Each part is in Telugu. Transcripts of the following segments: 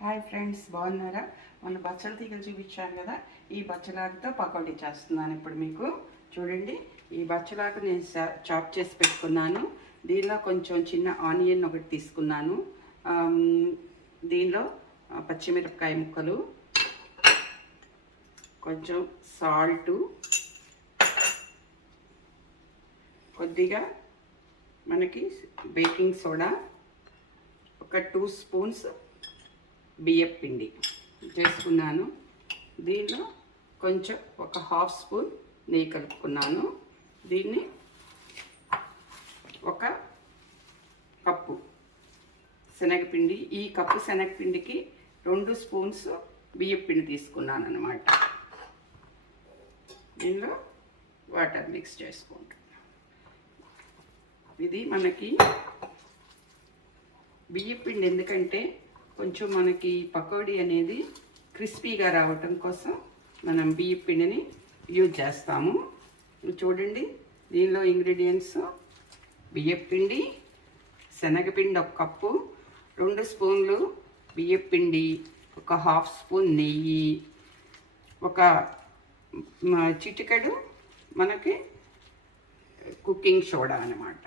హాయ్ ఫ్రెండ్స్, బాగున్నారా? మొన్న బచ్చల తీగలు చూపించాను కదా, ఈ బచ్చలాకుతో పకోడీ చేస్తున్నాను. ఇప్పుడు మీకు చూడండి, ఈ బచ్చలాకు నేను చాప్ చేసి పెట్టుకున్నాను. దీనిలో కొంచెం చిన్న ఆనియన్ ఒకటి తీసుకున్నాను. దీనిలో పచ్చిమిరపకాయ ముక్కలు, కొంచెం సాల్టు, కొద్దిగా మనకి బేకింగ్ సోడా, ఒక 2 స్పూన్స్ బియ్యం పిండి చేసుకున్నాను. దీనిలో కొంచెం ఒక 1/2 స్పూన్ నెయ్యి కలుపుకున్నాను. దీన్ని ఒక కప్పు శనగపిండి, ఈ కప్పు శనగపిండికి 2 స్పూన్స్ బియ్యం పిండి తీసుకున్నాను అన్నమాట. దీనిలో వాటర్ మిక్స్ చేసుకుంటాను. ఇది మనకి బియ్యం పిండి ఎందుకంటే కొంచెం మనకి పకోడీ అనేది క్రిస్పీగా రావటం కోసం మనం బియ్యం పిండిని యూజ్ చేస్తాము. చూడండి, దీనిలో ఇంగ్రీడియంట్స్ బియ్యం పిండి, శనగపిండి 1 కప్పు, 2 స్పూన్లు బియ్యం పిండి, ఒక 1/2 స్పూన్ నెయ్యి, ఒక చిటికెడు మనకి కుకింగ్ సోడా అన్నమాట.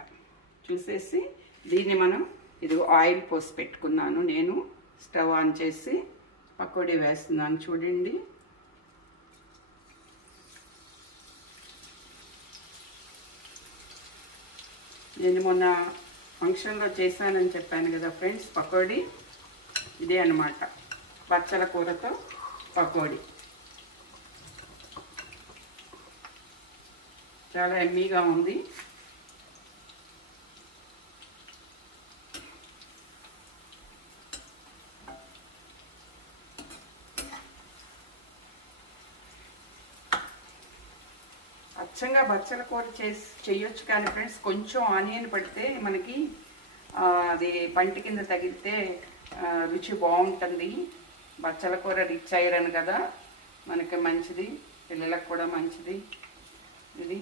చూసేసి దీన్ని మనం ఇది ఆయిల్ పోసి పెట్టుకున్నాను. నేను స్టవ్ ఆన్ చేసి పకోడీ వేస్తున్నాను. చూడండి, నేను మొన్న ఫంక్షన్లో చేశానని చెప్పాను కదా ఫ్రెండ్స్, పకోడీ ఇదే అన్నమాట. బచ్చల కూరతో పకోడీ చాలా ఎమ్మీగా ఉంది. అచ్చంగా బచ్చల కూర చేయొచ్చు కానీ ఫ్రెండ్స్, కొంచెం ఆనియన్ పడితే మనకి అది పంటి కింద తగిలితే రుచి బాగుంటుంది. బచ్చల కూర రిచ్ ఐరన్ కదా, మనకి మంచిది, పిల్లలకు కూడా మంచిది. ఇది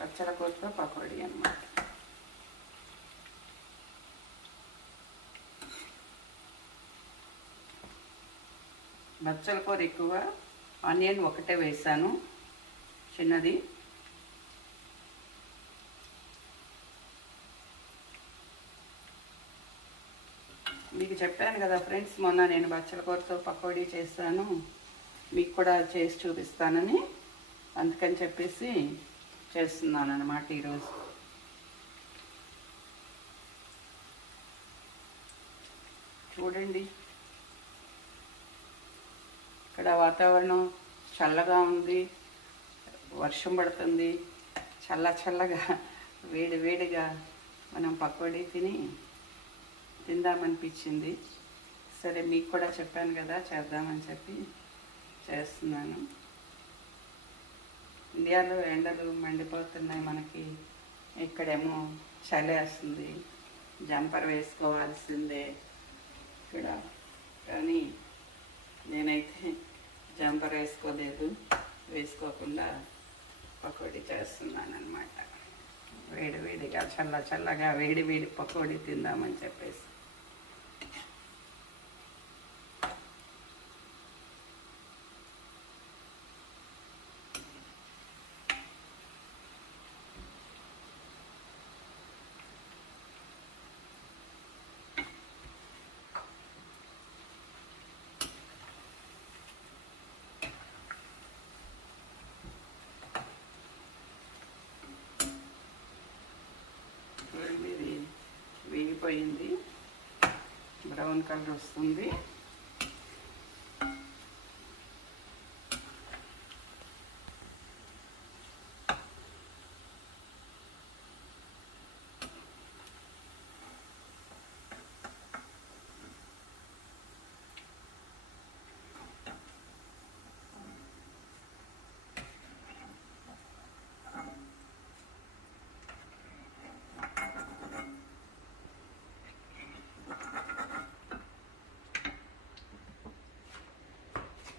బచ్చల కూరతో పకోడీ అన్నమాట. బచ్చల కూర ఎక్కువ ఆనియన్ ఒకటే వేసాను, చిన్నది. మీకు చెప్పాను కదా ఫ్రెండ్స్, మొన్న నేను బచ్చల కూరతో పకోడీ చేస్తాను, మీకు కూడా చేసి చూపిస్తానని, అందుకని చెప్పేసి చేస్తున్నాను అన్నమాట ఈరోజు. చూడండి, ఇక్కడ వాతావరణం చల్లగా ఉంది, వర్షం పడుతుంది. చల్లగా వేడి వేడిగా మనం పకోడీ తిందామనిపించింది. సరే, మీకు కూడా చెప్పాను కదా చేద్దామని చెప్పి చేస్తున్నాను. ఇండియాలో ఎండలు మండిపోతున్నాయి, మనకి ఇక్కడేమో చలి వేస్తుంది, జంపర్ వేసుకోవాల్సిందే ఇక్కడ. కానీ నేనైతే జంపర్ వేసుకోకుండా పకోడీ చేస్తున్నాను అన్నమాట. వేడిగా చల్లగా వేడి పకోడీ తిందామని చెప్పేసి. ఇది వేగిపోయింది, బ్రౌన్ కలర్ వస్తుంది.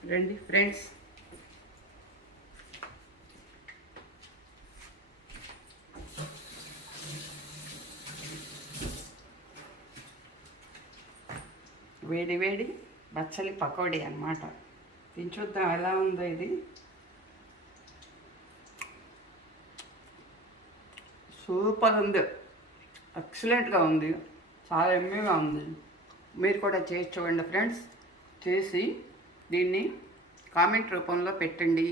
రండి ఫ్రెండ్స్, వేడి వేడి వేడి బచ్చలి పకోడీ అన్నమాట. దీన్ని చూద్దాం ఎలా ఉందో. ఇది సూపర్ ఉంది, ఎక్సలెంట్గా ఉంది, చాలా ఎమ్మీగా ఉంది. మీరు కూడా చేసి చూడండి ఫ్రెండ్స్. చేసి దీన్ని కామెంట్ రూపంలో పెట్టండి,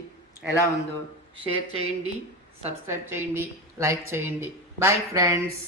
ఎలా ఉందో. షేర్ చేయండి, సబ్స్క్రైబ్ చేయండి, లైక్ చేయండి. Bye friends.